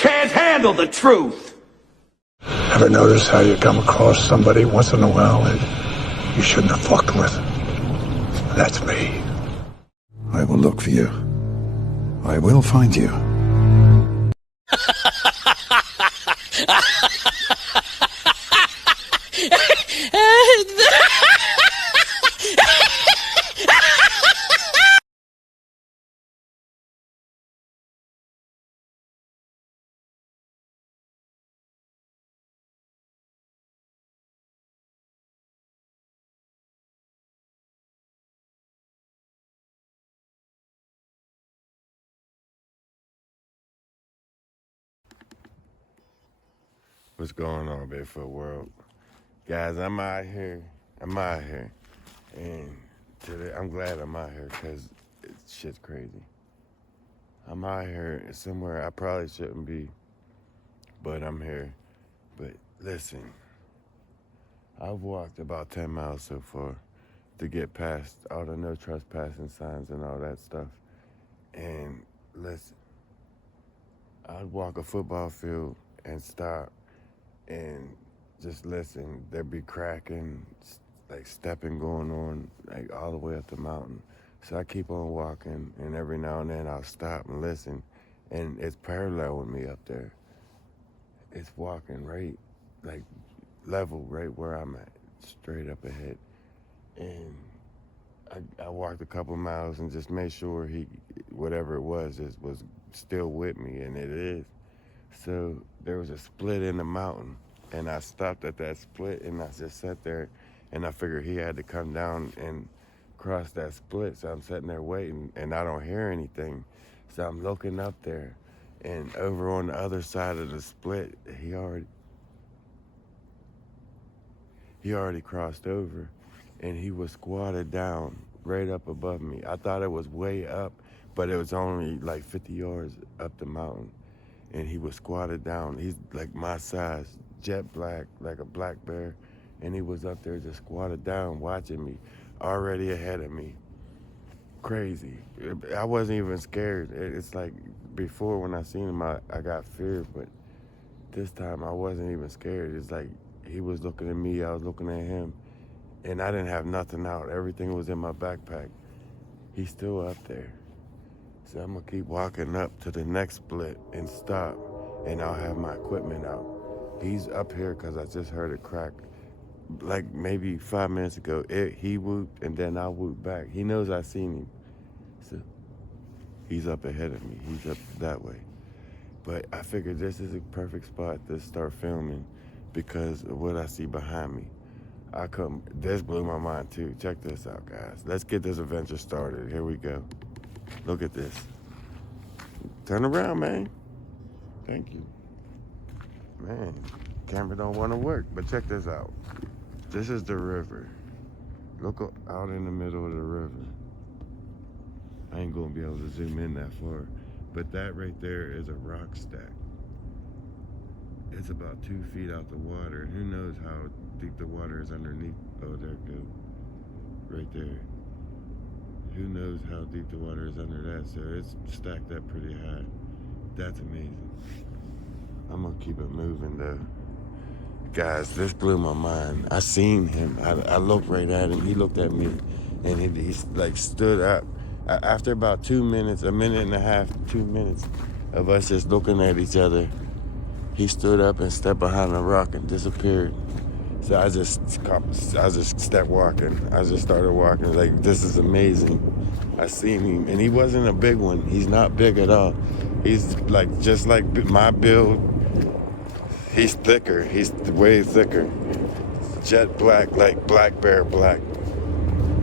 can't handle the truth. Ever notice how you come across somebody once in a while that you shouldn't have fucked with? That's me. I will look for you. I will find you. What's going on, Bigfoot world? Guys, I'm out here. And today, I'm glad I'm out here because shit's crazy. I'm out here somewhere I probably shouldn't be, but I'm here. But listen, I've walked about 10 miles so far to get past all the no trespassing signs and all that stuff. And listen, I'd walk a football field and stop and just listen. There'd be cracking, like stepping going on, like all the way up the mountain. So I keep on walking, and every now and then I'll stop and listen, and it's parallel with me up there. It's walking right, like level right where I'm at, straight up ahead. And I walked a couple miles and just made sure whatever it was still with me, and it is. So there was a split in the mountain, and I stopped at that split, and I just sat there, and I figured he had to come down and cross that split. So I'm sitting there waiting, and I don't hear anything. So I'm looking up there, and over on the other side of the split, he already crossed over, and he was squatted down right up above me. I thought it was way up, but it was only like 50 yards up the mountain. And he was squatted down. He's like my size, jet black, like a black bear. And he was up there just squatted down watching me, already ahead of me. Crazy. I wasn't even scared. It's like before when I seen him, I got feared, but this time I wasn't even scared. It's like he was looking at me, I was looking at him, and I didn't have nothing out. Everything was in my backpack. He's still up there. So I'm gonna keep walking up to the next split and stop, and I'll have my equipment out. He's up here because I just heard it crack. Like maybe 5 minutes ago, he whooped and then I whooped back. He knows I seen him. So he's up ahead of me. He's up that way. But I figured this is a perfect spot to start filming because of what I see behind me. This blew my mind too. Check this out, guys. Let's get this adventure started. Here we go. Look at this. Turn around, man. Thank you. Man, camera don't want to work, but check this out. This is the river. Look out in the middle of the river. I ain't gonna be able to zoom in that far, but that right there is a rock stack. It's about 2 feet out the water. Who knows how deep the water is underneath? Oh, there it goes. Right there. Who knows how deep the water is under that, so it's stacked up pretty high. That's amazing. I'm gonna keep it moving though. Guys, this blew my mind. I seen him. I looked right at him. He looked at me, and he like stood up. After about 2 minutes, a minute and a half, 2 minutes of us just looking at each other, he stood up and stepped behind a rock and disappeared. So I just stepped walking. I just started walking. Like, this is amazing. I seen him, and he wasn't a big one. He's not big at all. He's like just like my build. He's thicker. He's way thicker. Jet black, like black bear black.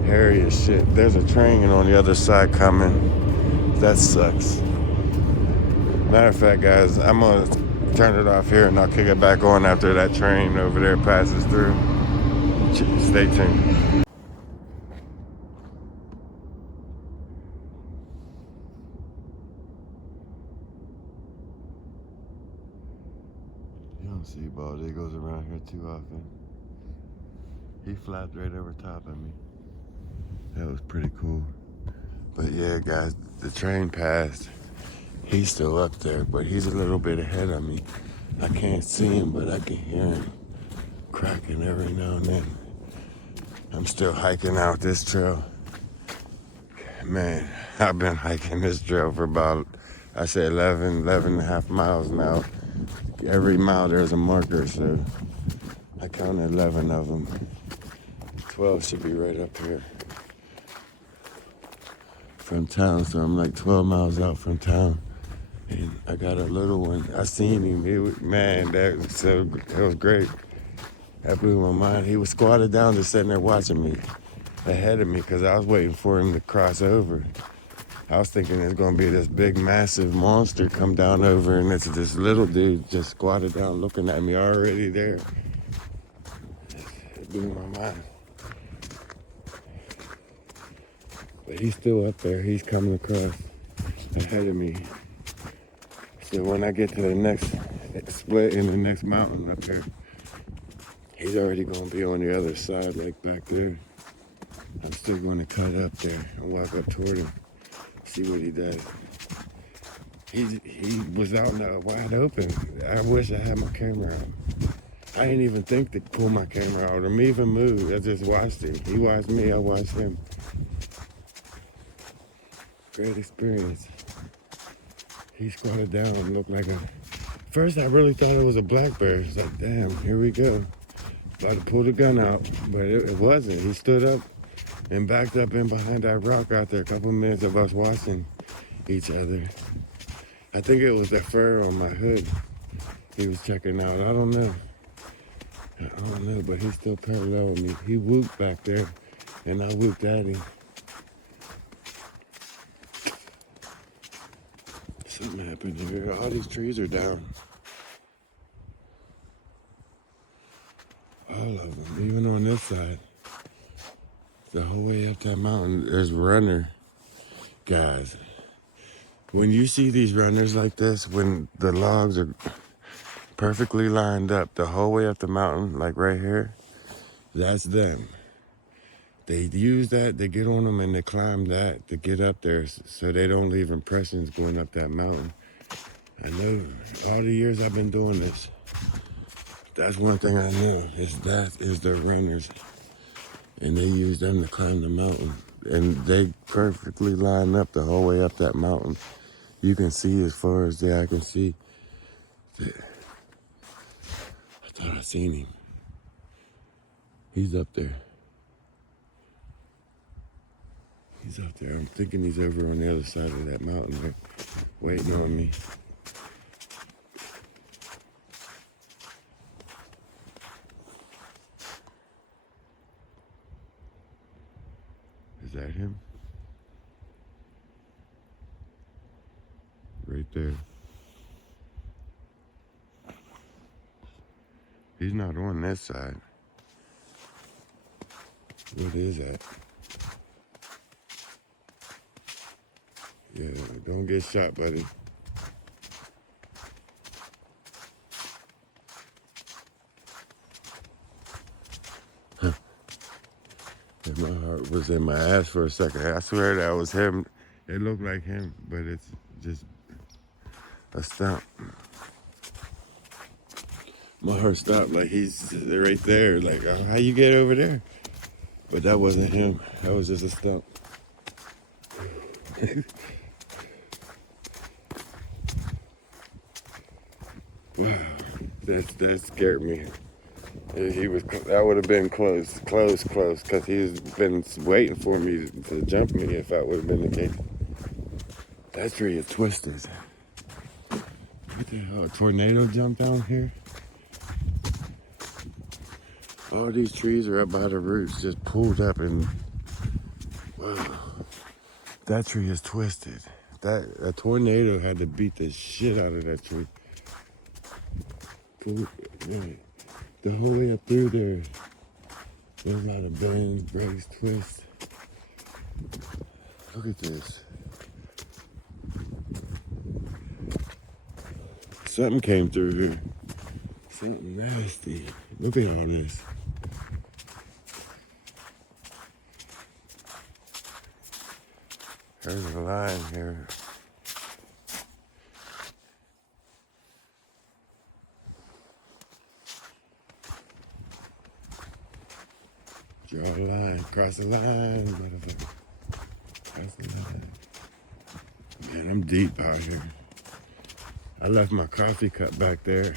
Hairy as shit. There's a train on the other side coming. That sucks. Matter of fact, guys, I'm gonna turn it off here and I'll kick it back on after that train over there passes through. Stay tuned. You don't see bald eagles around here too often. He flapped right over top of me. That was pretty cool. But yeah, guys, the train passed He's still up there, but he's a little bit ahead of me. I can't see him, but I can hear him cracking every now and then. I'm still hiking out this trail. Man, I've been hiking this trail for about, I say 11 and a half miles now. Every mile there's a marker, so I counted 11 of them. 12 should be right up here from town, so I'm like 12 miles out from town. And I got a little one. I seen him. Man, that was great. That blew my mind. He was squatted down, just sitting there watching me, ahead of me, because I was waiting for him to cross over. I was thinking it's going to be this big, massive monster come down over, and it's this little dude just squatted down looking at me already there. It blew my mind. But he's still up there. He's coming across ahead of me. So when I get to the next split in the next mountain up here, he's already going to be on the other side, like back there. I'm still going to cut up there and walk up toward him, see what he does. He was out in the wide open. I wish I had my camera out. I didn't even think to pull my camera out or even move. I just watched him. He watched me, I watched him. Great experience. He squatted down and looked like a... First, I really thought it was a black bear. It's like, damn, here we go. About to pull the gun out, but it wasn't. He stood up and backed up in behind that rock out there. A couple of minutes of us watching each other. I think it was the fur on my hood he was checking out. I don't know, but he's still parallel with me. He whooped back there, and I whooped at him. Something happened here. All these trees are down. All of them, even on this side. The whole way up that mountain, there's runner guys. When you see these runners like this, when the logs are perfectly lined up the whole way up the mountain, like right here, that's them. They use that, they get on them and they climb that to get up there so they don't leave impressions going up that mountain. I know all the years I've been doing this, that's one thing I know, is that is the runners. And they use them to climb the mountain. And they perfectly line up the whole way up that mountain. You can see as far as the eye can see. I thought I seen him. He's up there. He's up there. I'm thinking he's over on the other side of that mountain there, waiting on me. Is that him? Right there. He's not on this side. What is that? Yeah, don't get shot, buddy. And my heart was in my ass for a second. I swear that was him. It looked like him, but it's just a stump. My heart stopped, like he's right there. Like, oh, how you get over there? But that wasn't him. That was just a stump. Wow, that scared me. That would have been close, because he's been waiting for me to jump me if that would have been the case. That tree is twisted. What the hell, a tornado jumped down here? All these trees are up by the roots, just pulled up and, wow. That tree is twisted. A tornado had to beat the shit out of that tree. The whole way up through there, there's a lot of bends, breaks, twists. Look at this. Something came through here. Something nasty. Look at all this. There's a line here. Cross the line, motherfucker. Cross the line. Man, I'm deep out here. I left my coffee cup back there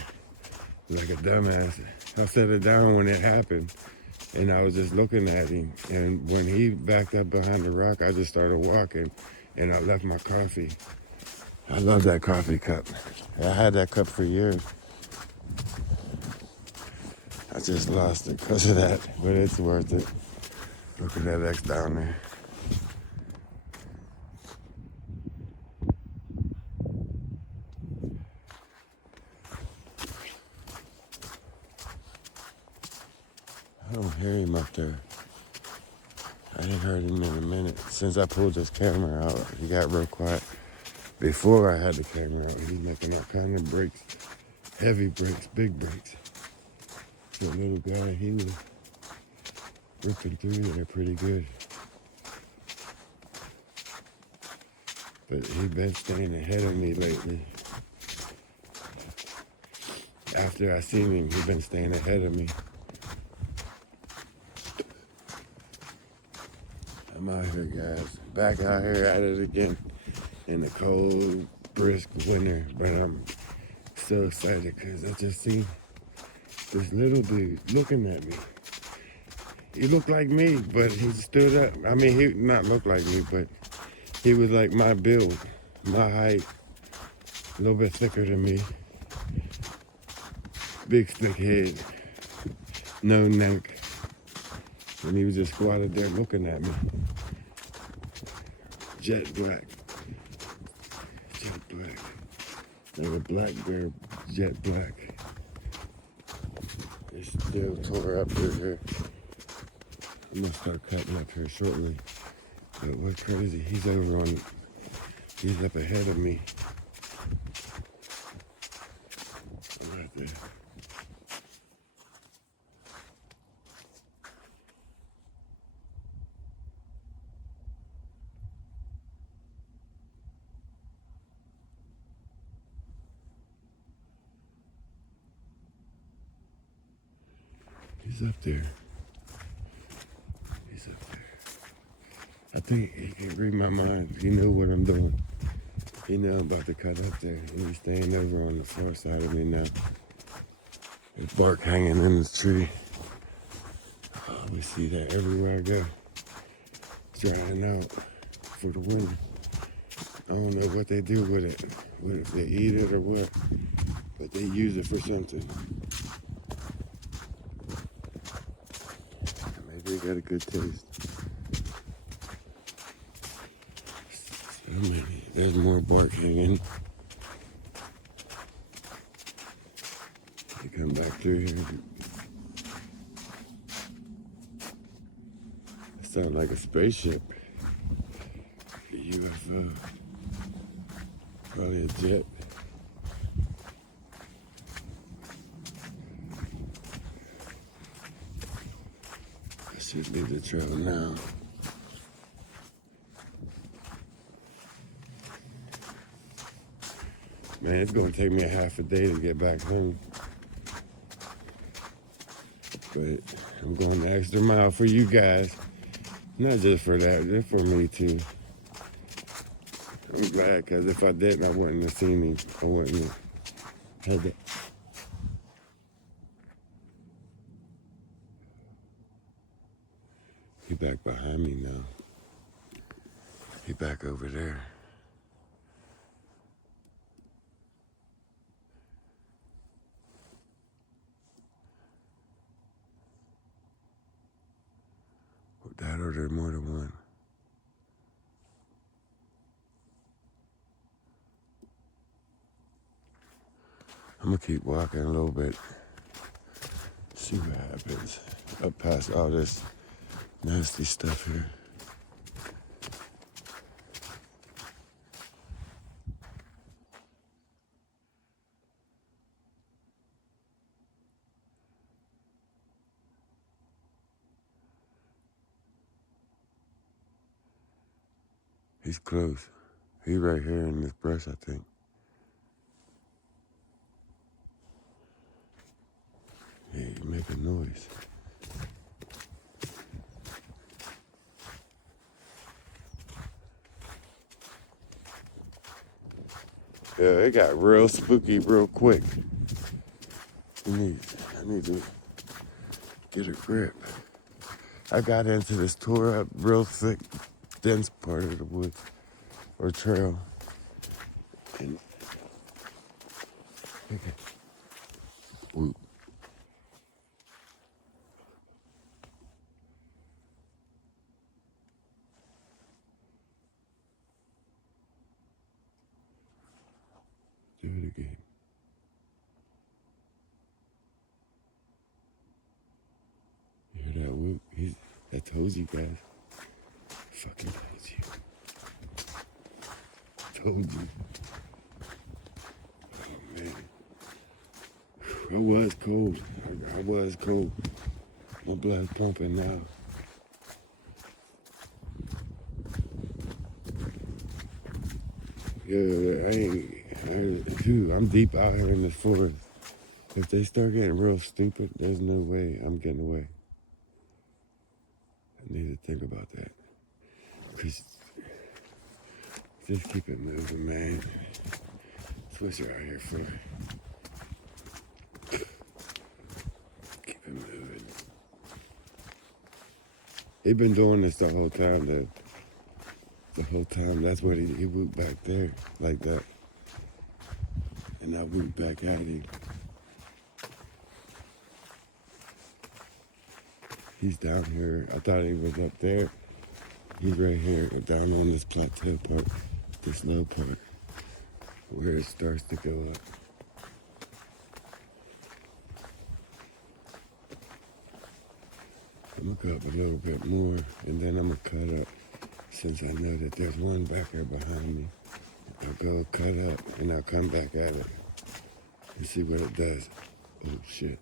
like a dumbass. I set it down when it happened, and I was just looking at him. And when he backed up behind the rock, I just started walking, and I left my coffee. I love that coffee cup. I had that cup for years. I just lost it because of that, but it's worth it. Look at that X down there. I don't hear him up there. I ain't heard him in a minute. Since I pulled this camera out, he got real quiet. Before I had the camera out, he was making all kind of breaks. Heavy breaks, big breaks. The little guy, he was ripping through there pretty good. But he been staying ahead of me lately. After I seen him, he been staying ahead of me. I'm out here, guys. Back out here at it again in the cold, brisk winter. But I'm so excited because I just seen this little dude looking at me. He looked like me, but he stood up. I mean, he not look like me, but he was like my build, my height, a little bit thicker than me. Big thick head, no neck. And he was just squatted there looking at me. Jet black. Jet black. Like a black bear, jet black. It's still tore up through here. I'm gonna start cutting up here shortly. But what's crazy, he's up ahead of me. I'm right there. He's up there. He's up there. I think he can read my mind. He knew what I'm doing. He knew I'm about to cut up there. And he's staying over on the far side of me now. There's bark hanging in the tree. Oh, we see that everywhere I go. Drying out for the winter. I don't know what they do with it. If they eat it or what. But they use it for something. Maybe it got a good taste. So many. There's more bark hanging. They come back through here. It sounds like a spaceship. A UFO. Probably a jet. I should leave the trail now. Man, it's gonna take me a half a day to get back home. But I'm going the extra mile for you guys. Not just for that, just for me too. I'm glad, because if I didn't, I wouldn't have seen him. I wouldn't have had that. He back behind me now. He back over there. That or there more than one. I'm gonna keep walking a little bit. See what happens. Up past all this nasty stuff here. He's close. He's right here in this brush, I think. Hey, he making noise. Yeah, it got real spooky real quick. I need to get a grip. I got into this tore up, real thick, dense part of the woods or trail. And okay. Whoop. Do it again. You hear that whoop? I told you guys. Fucking told you. Told you. Oh man. I was cold. I was cold. My blood's pumping now. Yeah, I'm deep out here in the forest. If they start getting real stupid, there's no way I'm getting away. I need to think about that. Cause just keep it moving, man. That's what you're out here for. Keep it moving. He been doing this the whole time, though. The whole time. That's what he whooped back there, like that. And I whooped back at him. He's down here. I thought he was up there. He's right here, down on this plateau part, this low part, where it starts to go up. I'm gonna go up a little bit more, and then I'm gonna cut up, since I know that there's one back there behind me. I'll go cut up, and I'll come back at it, and see what it does. Oh shit.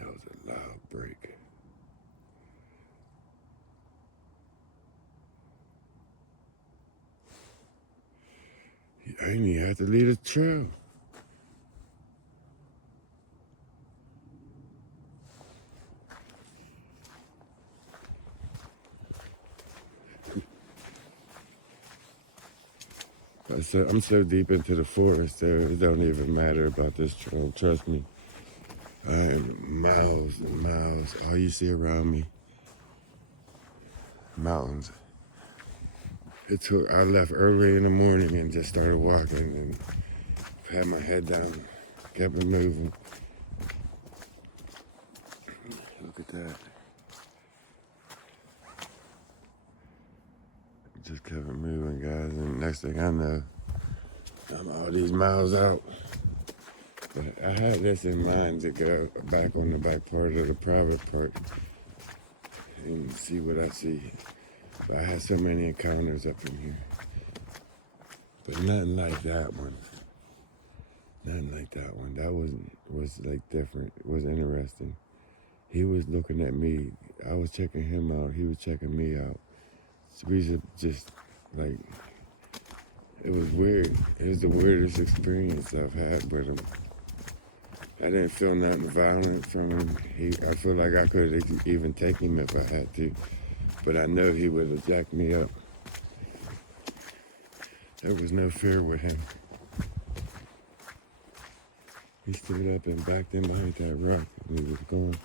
That was a loud break. I didn't even have to leave the trail. I'm so deep into the forest there, it don't even matter about this trail, trust me. I am miles and miles, all you see around me, mountains. I left early in the morning and just started walking and had my head down, kept it moving. Look at that. Just kept it moving, guys, and next thing I know, I'm all these miles out. But I had this in mind to go back on the back part of the private part and see what I see. But I had so many encounters up in here. But nothing like that one. Nothing like that one. That was like different. It was interesting. He was looking at me. I was checking him out. He was checking me out. So we just like, it was weird. It was the weirdest experience I've had with him. I didn't feel nothing violent from him. I feel like I could even take him if I had to. But I know he would have jacked me up. There was no fear with him. He stood up and backed in behind that rock and he was going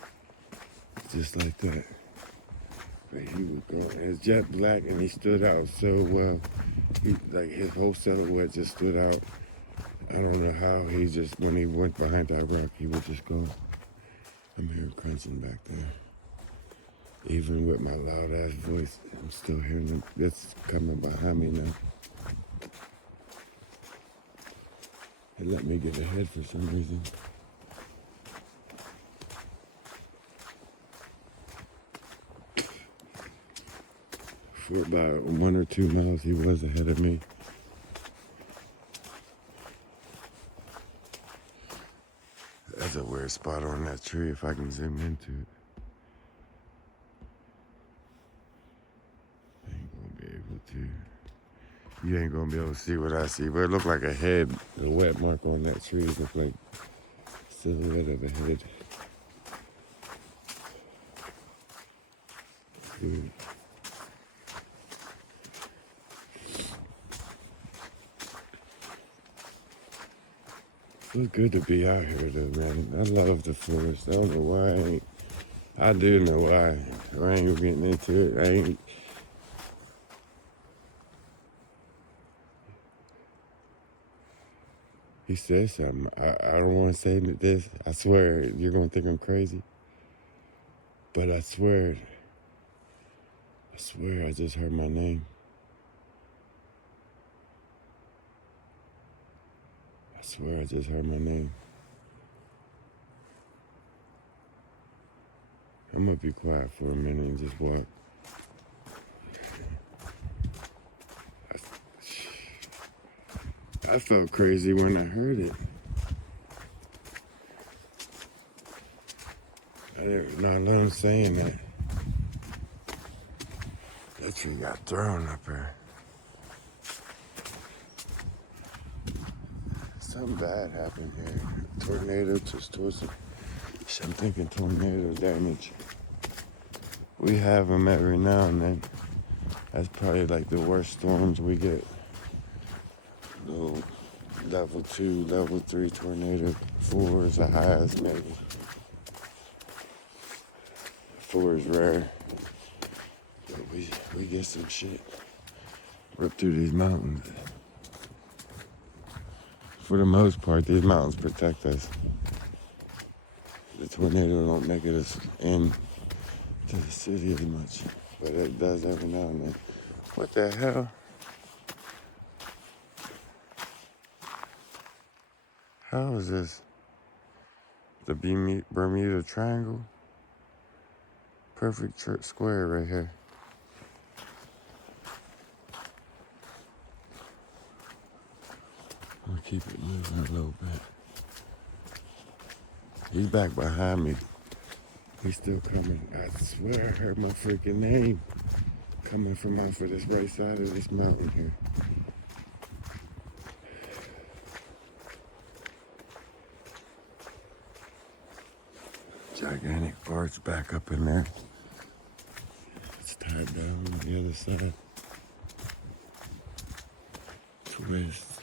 just like that. But he was going. It was jet black and he stood out so well. Like his whole silhouette just stood out. I don't know how when he went behind that rock, he would just go. I'm hearing crunching back there. Even with my loud ass voice, I'm still hearing them. It's coming behind me now. It let me get ahead for some reason. For about 1 or 2 miles, he was ahead of me. That's a weird spot on that tree if I can zoom into it. I ain't gonna be able to. You ain't gonna be able to see what I see, but it looked like a head. The wet mark on that tree looked like silhouette of a head. Dude. feels good to be out here though, man. I love the forest. I don't know why I ain't. I do know why. I ain't getting into it. I ain't. He said something. I don't want to say this. I swear, you're going to think I'm crazy. But I swear I just heard my name. I swear I just heard my name. I'm going to be quiet for a minute and just walk. I felt crazy when I heard it. I didn't know what I'm saying that. That tree got thrown up here. Something bad happened here. Tornado just towards the. I'm thinking tornado damage. We have them every now and then. That's probably like the worst storms we get. Little level 2, level 3 tornado. 4 is the highest maybe. 4 is rare. But we get some shit. Rip through these mountains. For the most part, these mountains protect us. The tornado don't make it as in to the city as much, but it does every now and then. What the hell? How is this? The Bermuda Triangle? Perfect square right here. I'm gonna keep it moving a little bit. He's back behind me. He's still coming. I swear I heard my freaking name coming from off of this right side of this mountain here. Gigantic parts back up in there. It's tied down on the other side. Twist.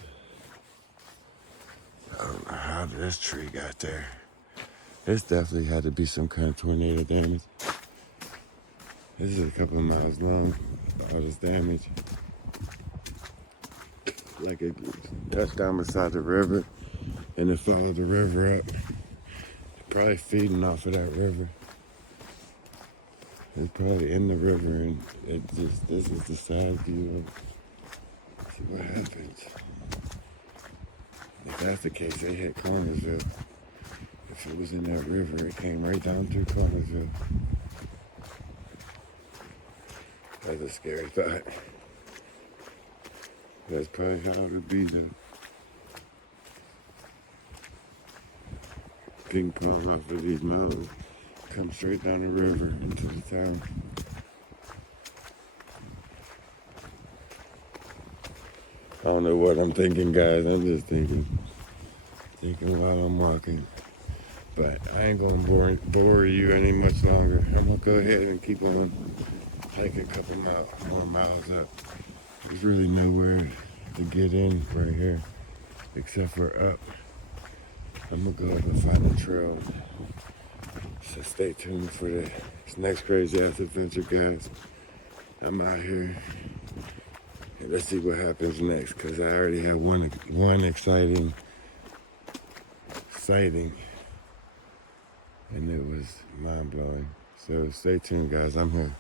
I don't know how this tree got there. This definitely had to be some kind of tornado damage. This is a couple of miles long, all this damage. Like it touched down beside the river and it followed the river up. Probably feeding off of that river. It's probably in the river and this is the side view of. See what happens. If that's the case, they hit Cornersville. If it was in that river, it came right down through Cornersville. That's a scary thought. That's probably how it would be though. Ping pong off of these mountains, come straight down the river into the town. I don't know what I'm thinking, guys. I'm just thinking while I'm walking. But I ain't gonna bore you any much longer. I'm gonna go ahead and keep on hiking a couple more miles up. There's really nowhere to get in right here, except for up. I'm gonna go up and find a trail. So stay tuned for this next crazy ass adventure, guys. I'm out here. And let's see what happens next, because I already have one exciting sighting. And it was mind blowing. So stay tuned, guys. I'm here.